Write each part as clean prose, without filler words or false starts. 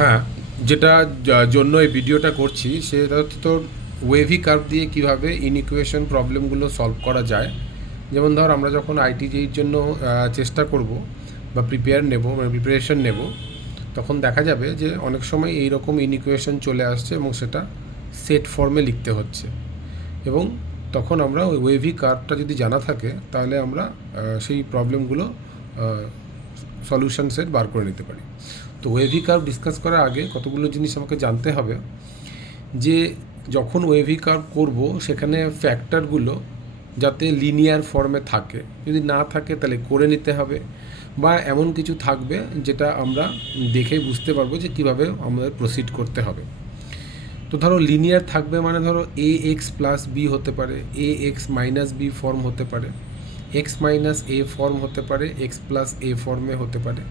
হ্যাঁ, যেটা জন্য এই ভিডিওটা করছি সেটা হচ্ছে তোর ওয়েভি কার্ভ দিয়ে কিভাবে ইনইকুয়েশন প্রবলেমগুলো সলভ করা যায়। যেমন ধর আমরা যখন আইটিজেইর জন্য চেষ্টা করব বা প্রিপারেশন নেব, তখন দেখা যাবে যে অনেক সময় এই রকম ইনইকুয়েশন চলে আসছে এবং সেটা সেট ফর্মে লিখতে হচ্ছে, এবং তখন আমরা ওই ওয়েভি কার্ভটা যদি জানা থাকে তাহলে আমরা সেই প্রবলেমগুলো সলিউশন সেট বার করে নিতে পারি। তো ওয়েভি কার্ভ ডিসকাস করার আগে কতগুলো জিনিস আমাকে জানতে হবে, যে যখন ওয়েভি কার্ভ করব সেখানে ফ্যাক্টরগুলো যাতে লিনিয়ার ফর্মে থাকে, যদি না থাকে তাহলে করে নিতে হবে, বা এমন কিছু থাকবে যেটা আমরা দেখে বুঝতে পারবো যে কীভাবে আমাদের প্রসিড করতে হবে। তো ধরো লিনিয়ার থাকবে মানে ধরো এ এক্স প্লাস বি হতে পারে, এ এক্স মাইনাস বি ফর্ম হতে পারে, এক্স মাইনাস এ ফর্ম হতে পারে, এক্স প্লাস এ ফর্মে হতে পারে,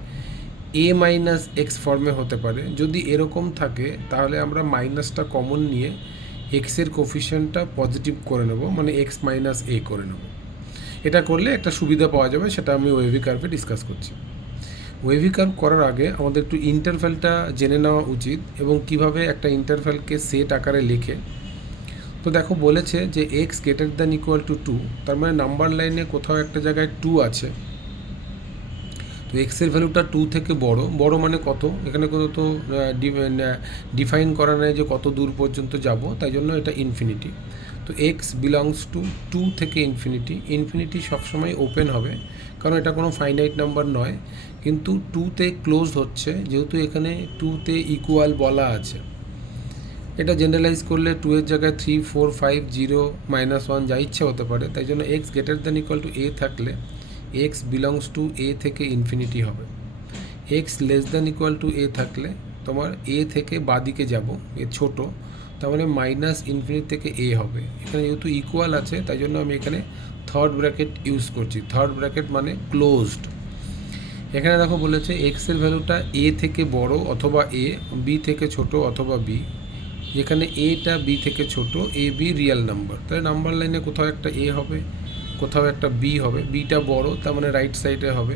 এ মাইনাস এক্স ফর্মে হতে পারে। যদি এরকম থাকে তাহলে আমরা মাইনাসটা কমন নিয়ে এক্সের কোফিশিয়েন্টটা পজিটিভ করে নেব, মানে এক্স মাইনাস এ করে নেব। এটা করলে একটা সুবিধা পাওয়া যাবে, সেটা আমি ওয়েভি কার্ভে ডিসকাস করছি। ওয়েভি কার্ভ করার আগে আমাদের একটু ইন্টারভ্যালটা জেনে নেওয়া উচিত, এবং কিভাবে একটা ইন্টারভ্যালকে সেট আকারে লেখে। তো দেখো বলেছে যে x greater than equal two 2, তার মানে নাম্বার লাইনে কোথাও একটা জায়গায় 2 আছে। তো এক্সের ভ্যালুটা 2 থেকে বড় মানে কত, এখানে কত তো ডিফাইন করা নেই যে কত দূর পর্যন্ত যাব, তাই জন্য এটা ইনফিনিটি। তো এক্স বিলংস টু 2 থেকে ইনফিনিটি সবসময় ওপেন হবে, কারণ এটা কোনো ফাইনাইট নাম্বার নয়, কিন্তু 2তে ক্লোজ হচ্ছে, যেহেতু এখানে 2তে ইকুয়াল বলা আছে। এটা জেনারেলাইজ করলে 2 এর জায়গায় 3, 4, 5, 0, -1 যা ইচ্ছে হতে পারে, তাই জন্য X greater than equal to A থাকলে এক্স বিলংস টু এ থেকে ইনফিনিটি হবে। X less than equal to A থাকলে তোমার এ থেকে বাদিকে যাব, এ ছোটো, তার মানে মাইনাস ইনফিনিটি থেকে এ হবে। এখানে যেহেতু ইকুয়াল আছে তাই জন্য আমি এখানে থার্ড ব্র্যাকেট ইউজ করছি। থার্ড ব্র্যাকেট মানে ক্লোজড। এখানে দেখো বলেছে এক্সের ভ্যালুটা এ থেকে বড় অথবা এ, বি থেকে ছোট অথবা বি। যেখানে এটা বি থেকে ছোট, এ বি রিয়েল নাম্বার, তাহলে নাম্বার লাইনে কোথাও একটা এ হবে, কোথাও একটা বি হবে। বিটা বড়, তার মানে রাইট সাইডে হবে।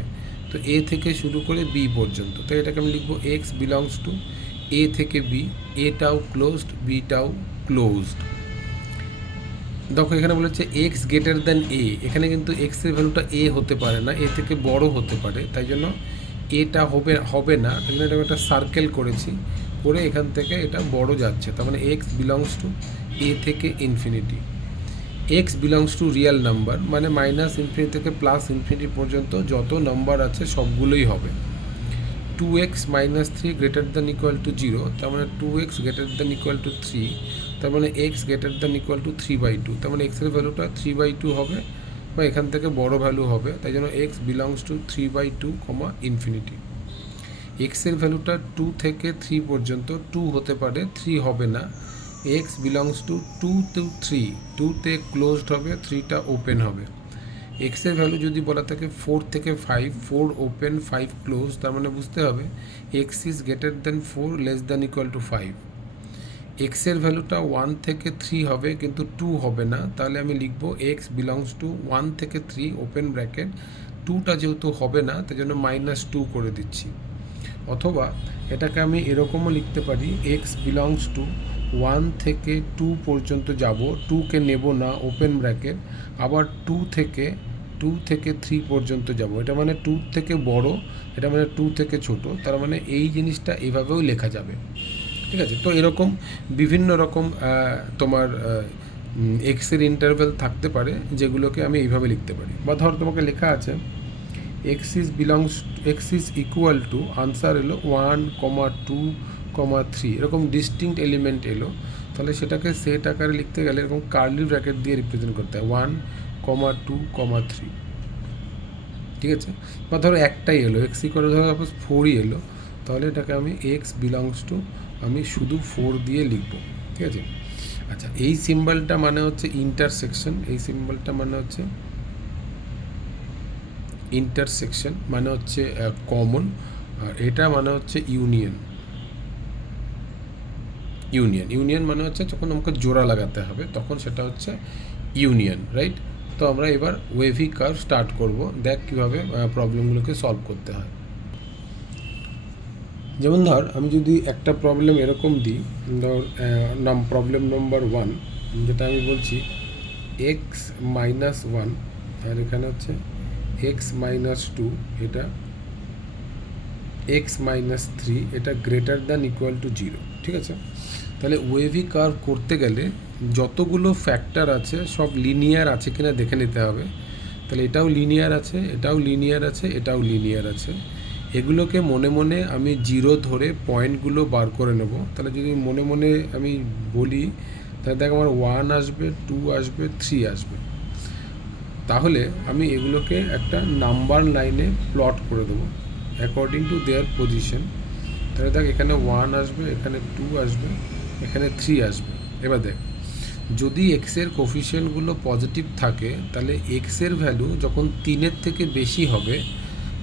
তো এ থেকে শুরু করে বি পর্যন্ত, তো এটাকে আমি লিখবো এক্স বিলংস টু এ থেকে বি, এটাও ক্লোজড, বিটাও ক্লোজড। দেখো এখানে বলেছে এক্স গ্রেটার দ্যান এ, এখানে কিন্তু এক্সের ভ্যালুটা এ হতে পারে না, এ থেকে বড় হতে পারে, তাই জন্য এটা হবে না। তাই জন্য এটা একটা সার্কেল করেছি, করে এখান থেকে এটা বড় যাচ্ছে, তার মানে এক্স বিলংস টু এ থেকে infinity. X belongs two real number, মানে মাইনাস ইনফিনিটি থেকে প্লাস ইনফিনিটি পর্যন্ত যত নাম্বার আছে সবগুলোই হবে। 2x minus 3 greater than equal two 0, তার মানে 2x greater than equal two 3, তার মানে x greater than equal two 3/2, তার মানে এক্সের ভ্যালুটা 3/2 হবে, বা এখান থেকে বড় ভ্যালু হবে, তাই জন্য এক্স বিলংস টু 3/2, ইনফিনিটি। এক্সের ভ্যালুটা 2 থেকে 3 পর্যন্ত, 2 হতে পারে, 3 হবে না। এক্স বিলংস টু 2 to 3, 2তে ক্লোজড হবে, 3টা ওপেন হবে। এক্সের ভ্যালু যদি বলা থাকে 4 থেকে 5, 4 ওপেন 5 ক্লোজ, তার মানে বুঝতে হবে x is greater than 4 less than equal two 5। এক্সের ভ্যালুটা 1 থেকে 3 হবে, কিন্তু 2 হবে না, তাহলে আমি লিখবো এক্স বিলংস টু 1 থেকে 3 ওপেন ব্র্যাকেট, 2টা যেহেতু হবে না তাই জন্য -2 করে দিচ্ছি। অথবা এটাকে আমি এরকমও লিখতে পারি, এক্স বিলংস টু 1 থেকে 2 পর্যন্ত যাব, 2কে নেব না, ওপেন ব্র্যাকেট, আবার 2 থেকে 3 পর্যন্ত যাব, এটা মানে 2 থেকে বড়, এটা মানে 2 থেকে ছোট, তার মানে এই জিনিসটা এভাবেও লেখা যাবে। ঠিক আছে, তো এরকম বিভিন্ন রকম তোমার এক্সের ইন্টারভ্যাল থাকতে পারে, যেগুলোকে আমি এইভাবে লিখতে পারি। বা ধর তোমাকে লেখা আছে x is equal to, answer এলো 1, 2, 3, এরকম ডিস্টিংক্ট এলিমেন্ট এলো, তাহলে সেটাকে সেট আকারে লিখতে গেলে এরকম কার্লি ব্র্যাকেট দিয়ে রিপ্রেজেন্ট করতে হয়, 1, 2, 3। ঠিক আছে, বা ধরো একটাই এলো, এক্স ইকুয়াল ধরো সাপোজ 4ই এলো, তাহলে এটাকে আমি এক্স বিলংস টু আমি শুধু 4 দিয়ে লিখবো। ঠিক আছে, আচ্ছা এই সিম্বলটা মানে হচ্ছে ইন্টারসেকশন, এই সিম্বলটা মানে হচ্ছে ইন্টারসেকশন, মানে হচ্ছে কমন, আর এটা মানে হচ্ছে ইউনিয়ন। ইউনিয়ন মানে হচ্ছে যখন আমাকে জোড়া লাগাতে হবে তখন সেটা হচ্ছে ইউনিয়ন, রাইট। তো আমরা এবার ওয়েভি কার্ভ স্টার্ট করব, দেখ কীভাবে প্রবলেমগুলোকে সলভ করতে হয়। যেমন ধর আমি যদি একটা প্রবলেম এরকম দিই, ধর প্রবলেম নম্বর 1, যেটা আমি বলছি এক্স মাইনাস 1 আর এখানে হচ্ছে এক্স মাইনাস 2, এটা এক্স মাইনাস 3, এটা গ্রেটার দ্যান ইকুয়াল টু 0, ঠিক আছে? তাহলে ওয়েভি কার্ভ করতে গেলে যতগুলো ফ্যাক্টর আছে সব লিনিয়ার আছে কিনা দেখে নিতে হবে। তাহলে এটাও লিনিয়ার আছে, এটাও লিনিয়ার আছে, এটাও লিনিয়ার আছে। এগুলোকে মনে মনে আমি 0 ধরে পয়েন্টগুলো বার করে নেব। তাহলে যদি মনে মনে আমি বলি, তাহলে দেখ আমার 1 আসবে, 2 আসবে, 3 আসবে। তাহলে আমি এগুলোকে একটা নাম্বার লাইনে প্লট করে দেবো অ্যাকর্ডিং টু দেয়ার পজিশন। তাহলে দেখ এখানে 1 আসবে, এখানে 2 আসবে, এখানে 3 আসবে। এবার দেখ, যদি এক্সের কোফিশিয়েন্টগুলো পজিটিভ থাকে তাহলে এক্সের ভ্যালু যখন 3-এর থেকে বেশি হবে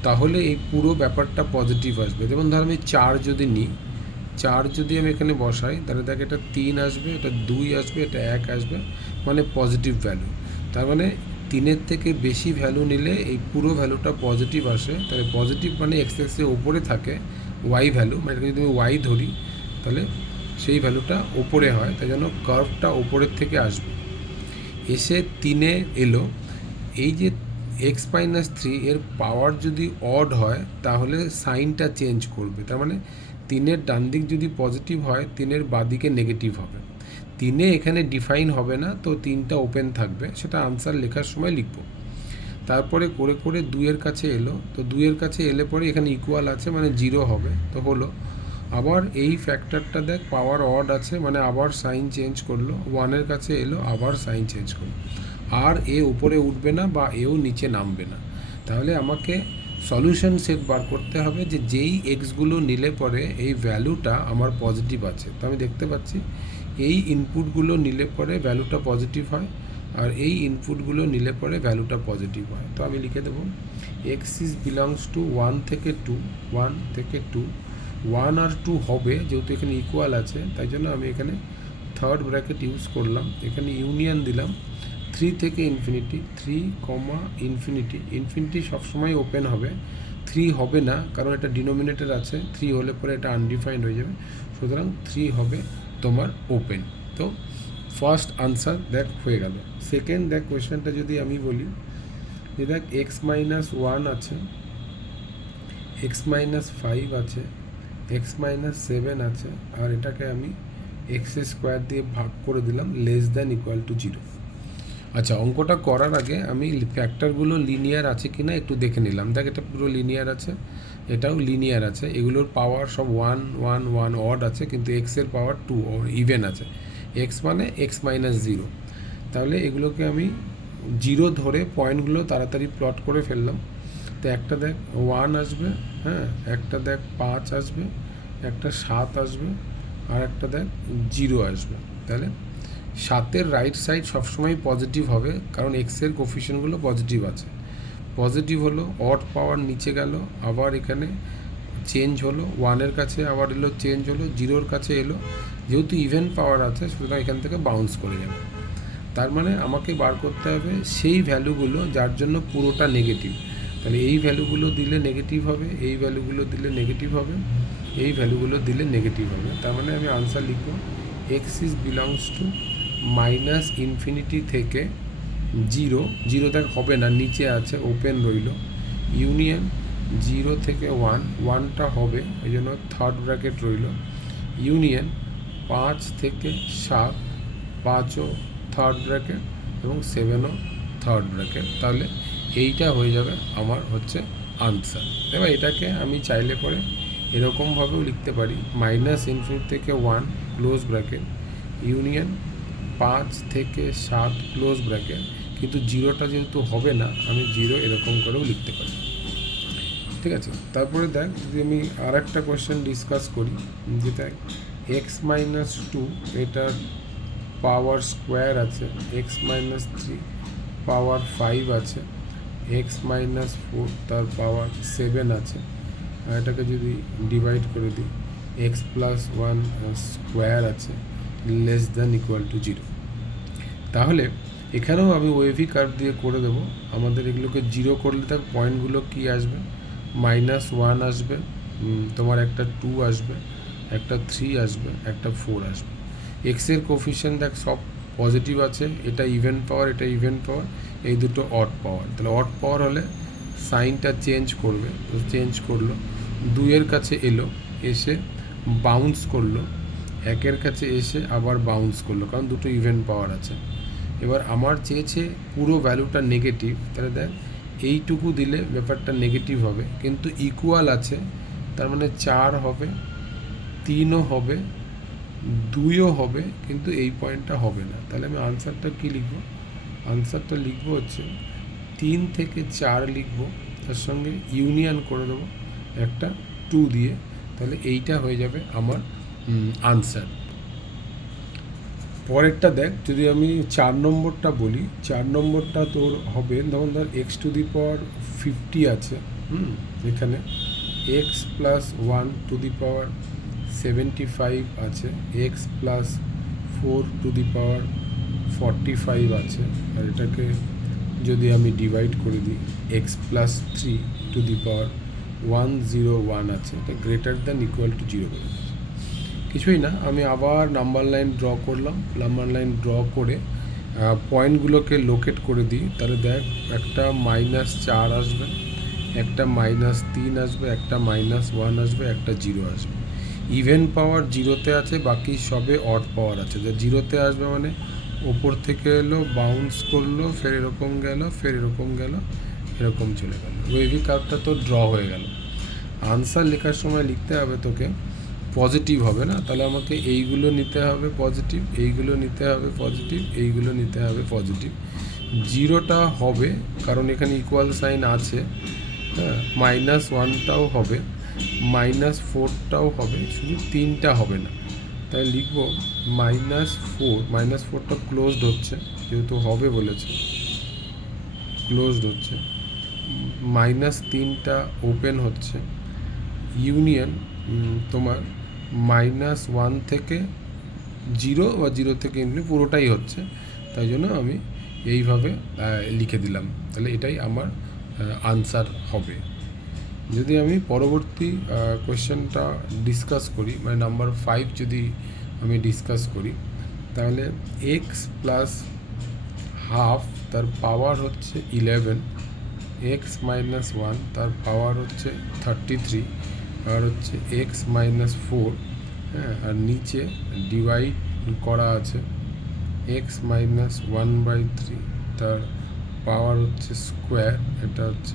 তাহলে এই পুরো ব্যাপারটা পজিটিভ আসবে। যেমন ধর আমি 4 যদি নিই, 4 যদি আমি এখানে বসাই, তাহলে দেখ এটা 3 আসবে, এটা 2 আসবে, এটা 1 আসবে, মানে পজিটিভ ভ্যালু। তার মানে 3-এর থেকে বেশি ভ্যালু নিলে এই পুরো ভ্যালুটা পজিটিভ আসে। তাহলে পজিটিভ মানে এক্স এক্সের ওপরে থাকে ওয়াই ভ্যালু, মানে যদি আমি ওয়াই ধরি তাহলে সেই ভ্যালুটা ওপরে হয়, তাই জন্য কার্ভটা ওপরের থেকে আসবে। এসে 3-এ এলো, এই যে এক্স মাইনাস 3 এর পাওয়ার যদি অড হয় তাহলে সাইনটা চেঞ্জ করবে। তার মানে 3-এর ডান দিক যদি পজিটিভ হয় 3-এর বাঁদিকে নেগেটিভ হবে। 3-এ এখানে ডিফাইন হবে না, তো 3টা ওপেন থাকবে, সেটা আনসার লেখার সময় লিখব। তারপরে করে করে 2-এর কাছে এলো, তো 2-এর কাছে এলে পরে এখানে ইকুয়াল আছে মানে 0 হবে, তো হলো। আবার এই ফ্যাক্টরটা দেখ পাওয়ার অড আছে মানে আবার সাইন চেঞ্জ করলো, 1-এর কাছে এলো আবার সাইন চেঞ্জ করলো। আর এ উপরে উঠবে না বা এও নিচে নামবে না। তাহলে আমাকে সলিউশন সেট বার করতে হবে যে যেই এক্সগুলো নিলে পরে এই ভ্যালুটা আমার পজিটিভ আছে। তো আমি দেখতে পাচ্ছি এই ইনপুটগুলো নিলে পরে ভ্যালুটা পজিটিভ হয়, আর এই ইনপুটগুলো নিলে পরে ভ্যালুটা পজিটিভ হয়। তো আমি লিখে দেবো এক্স ইজ বিলংস টু 1 থেকে 2, 1 থেকে 2, 1 আর 2 হবে যেহেতু এখানে ইকুয়াল আছে, তাই জন্য আমি এখানে থার্ড ব্র্যাকেট ইউজ করলাম, এখানে ইউনিয়ন দিলাম 3 থেকে ইনফিনিটি, 3, ইনফিনিটি। ইনফিনিটি সবসময় ওপেন হবে, 3 হবে না কারণ এটা ডিনোমিনেটর আছে, 3 হলে পরে এটা আনডিফাইন্ড হয়ে যাবে, সুতরাং 3 হবে তোমার ওপেন। তো ফার্স্ট আনসার দেখ হয়ে গেল। সেকেন্ড দেখ কোয়েশ্চেনটা যদি আমি বলি যে দেখ এক্স মাইনাস 1 আছে, এক্স মাইনাস 5 আছে, এক্স মাইনাস 7 আছে, আর এটাকে আমি এক্স স্কোয়ার দিয়ে ভাগ করে দিলাম লেস দ্যান ইকুয়াল টু 0। আচ্ছা, অঙ্কটা করার আগে আমি ফ্যাক্টরগুলো লিনিয়ার আছে কি না একটু দেখে নিলাম। দেখ এটা পুরো লিনিয়ার আছে, এটাও লিনিয়ার আছে, এগুলোর পাওয়ার সব 1 1 1 অড আছে, কিন্তু এক্সের পাওয়ার 2 ইভেন আছে। এক্স মানে এক্স মাইনাস 0। তাহলে এগুলোকে আমি 0 ধরে পয়েন্টগুলো তাড়াতাড়ি প্লট করে ফেললাম। তো একটা দেখ 1 আসবে, হ্যাঁ, একটা দেখ 5 আসবে, একটা 7 আসবে, আর একটা দেখ 0 আসবে। তাহলে 7-এর রাইট সাইড সবসময় পজিটিভ হবে কারণ এক্সের কোফিশিয়েন্টগুলো পজিটিভ আছে। পজিটিভ হলো, অড পাওয়ার নিচে গেল, আবার এখানে চেঞ্জ হলো, 1-এর কাছে আবার এলো চেঞ্জ হলো, 0-র কাছে এলো, যেহেতু ইভেন পাওয়ার আছে সুতরাং এখান থেকে বাউন্স করে যাবে। তার মানে আমাকে বার করতে হবে সেই ভ্যালুগুলো যার জন্য পুরোটা নেগেটিভ। তাহলে এই ভ্যালুগুলো দিলে নেগেটিভ হবে, এই ভ্যালুগুলো দিলে নেগেটিভ হবে, এই ভ্যালুগুলো দিলে নেগেটিভ হবে। তার মানে আমি আনসার লিখব x is belongs to minus infinity থেকে 0, 0 দেখ হবে না নিচে আছে ওপেন রইল, ইউনিয়ন 0 থেকে 1, 1টা হবে এই জন্য থার্ড ব্র্যাকেট রইল, ইউনিয়ন 5 থেকে 7, 5ও থার্ড ব্র্যাকেট এবং 7ও থার্ড ব্র্যাকেট। তাহলে এইটা হয়ে যাবে আমার হচ্ছে আনসার। এবার এটাকে আমি চাইলে পরে এরকমভাবেও লিখতে পারি মাইনাস ইনফিনিটি থেকে 1 ক্লোজ ব্র্যাকেট, ইউনিয়ন 5 থেকে 7 ক্লোজ ব্র্যাকেট, কিন্তু 0টা যেহেতু হবে না আমি 0 এরকম করেও লিখতে পারি। ঠিক আছে, তারপরে দেখ যদি আমি আর একটা কোয়েশ্চেন ডিসকাস করি, যেটা এক্স মাইনাস 2 এটার পাওয়ার স্কোয়ার আছে, এক্স মাইনাস 3 পাওয়ার 5 আছে, এক্স মাইনাস 4 তার পাওয়ার 7 আছে, আর এটাকে যদি ডিভাইড করে দিই এক্স প্লাস 1 স্কোয়ার আছে লেস দ্যান ইকুয়াল টু 0। তাহলে এখানেও আমি ওয়েভি কার্ভ দিয়ে করে দেবো। আমাদের এগুলোকে 0 করলে তার পয়েন্টগুলো কী আসবে, -1 আসবে, তোমার একটা 2 আসবে, একটা 3 আসবে, একটা 4 আসবে। এক্সের কোফিশিয়েন্ট দেখ সব পজিটিভ আছে, এটা ইভেন পাওয়ার, এটা ইভেন পাওয়ার, এই দুটো অড পাওয়ার। তাহলে অড পাওয়ার হলে সাইনটা চেঞ্জ করবে, তো চেঞ্জ করলো, 2-এর কাছে এলো, এসে বাউন্স করলো, 1-এর কাছে এসে আবার বাউন্স করলো, কারণ দুটো ইভেন পাওয়ার আছে। এবার আমার চেয়েছে পুরো ভ্যালুটা নেগেটিভ, তাহলে দেখ এইটুকু দিলে ব্যাপারটা নেগেটিভ হবে, কিন্তু ইকুয়াল আছে, তার মানে 4 হবে, 3ও হবে, 2ও হবে, কিন্তু এই পয়েন্টটা হবে না। তাহলে আমি আনসারটা কী লিখব? আনসারটা লিখব হচ্ছে 3 থেকে 4 লিখব, তার সঙ্গে ইউনিয়ন করে দেবো একটা 2 দিয়ে, তাহলে এইটা হয়ে যাবে আমার আনসার। পরেরটা দেখ, যদি আমি 4 নম্বরটা বলি, 4 নম্বরটা তোর হবে, ধর x⁻50 আছে, এখানে x+1⁻75 আছে, x+4⁻45 আছে, আর এটাকে যদি আমি ডিভাইড করে দিই x+3⁻101 আছে, এটা গ্রেটার দ্যান ইকুয়াল টু 0 বলে। কিছুই না, আমি আবার নাম্বার লাইন ড্র করলাম, নাম্বার লাইন ড্র করে পয়েন্টগুলোকে লোকেট করে দিই, তাহলে দেখ একটা -4 আসবে, একটা -3 আসবে, একটা -1 আসবে, একটা 0 আসবে। ইভেন পাওয়ার 0-তে আছে, বাকি সবে অড পাওয়ার আছে। যে 0-তে আসবে মানে ওপর থেকে এলো, বাউন্স করলো, ফের এরকম গেল, ফের এরকম গেল, এরকম চলে গেল, ওয়েভি কার্ভটা তো ড্র হয়ে গেল। আনসার লেখার সময় লিখতে হবে তোকে পজিটিভ হবে না, তাহলে আমাকে এইগুলো নিতে হবে পজিটিভ, এইগুলো নিতে হবে পজিটিভ, এইগুলো নিতে হবে পজিটিভ। 0টা হবে কারণ এখানে ইকুয়াল সাইন আছে, হ্যাঁ, -1টাও হবে, -4টাও হবে, শুধু 3টা হবে না। তাই লিখব -4, -4টা ক্লোজড হচ্ছে, যেহেতু হবে বলেছে ক্লোজড হচ্ছে, -3টা ওপেন হচ্ছে, ইউনিয়ন তোমার -1 থেকে 0 বা 0 থেকে ইনফিনিটি পুরোটাই হচ্ছে, তাই জন্য আমি এইভাবে লিখে দিলাম, তাহলে এটাই আমার আনসার হবে। যদি আমি পরবর্তী কোয়েশ্চেনটা ডিসকাস করি, মানে নাম্বার 5 যদি আমি ডিসকাস করি, তাহলে x+½ তার পাওয়ার হচ্ছে 11, x-1 তার পাওয়ার হচ্ছে 33, আর হচ্ছে x-4, হ্যাঁ, আর নিচে ডিভাইড করা আছে x-1/3 তার পাওয়ার হচ্ছে স্কোয়ার, এটা হচ্ছে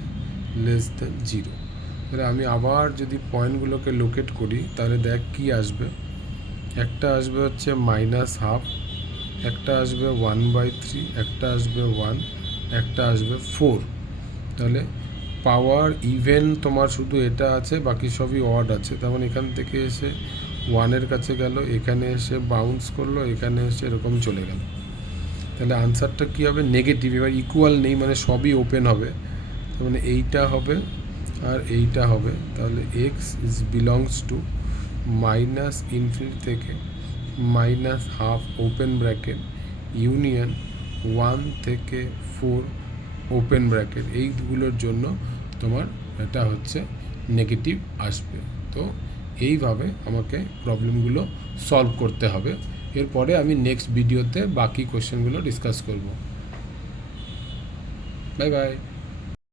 <0। তাহলে আমি আবার যদি পয়েন্টগুলোকে লোকেট করি, তাহলে দেখ কী আসবে, একটা আসবে হচ্ছে -½ একটা আসবে 1/3, একটা আসবে 1, একটা আসবে 4। তাহলে পাওয়ার ইভেন তোমার শুধু এটা আছে, বাকি সবই অড আছে, তেমন এখান থেকে এসে 1-এর কাছে গেল, এখানে এসে বাউন্স করলো, এখানে এসে এরকম চলে গেল, তাহলে আনসারটা কী হবে? নেগেটিভ। এবার ইকুয়াল নেই মানে সবই ওপেন হবে, তার মানে এইটা হবে আর এইটা হবে, তাহলে এক্স বিলংস টু -∞ থেকে -½ ওপেন ব্র্যাকেট ইউনিয়ন 1 থেকে 4 ওপেন ব্র্যাকেট, এইগুলোর জন্য তোমার এটা হচ্ছে নেগেটিভ আসবে। তো এইভাবে আমাকে প্রবলেমগুলো সলভ করতে হবে। এরপরে আমি নেক্সট ভিডিওতে বাকি কোশ্চেনগুলো ডিসকাস করব। Bye bye.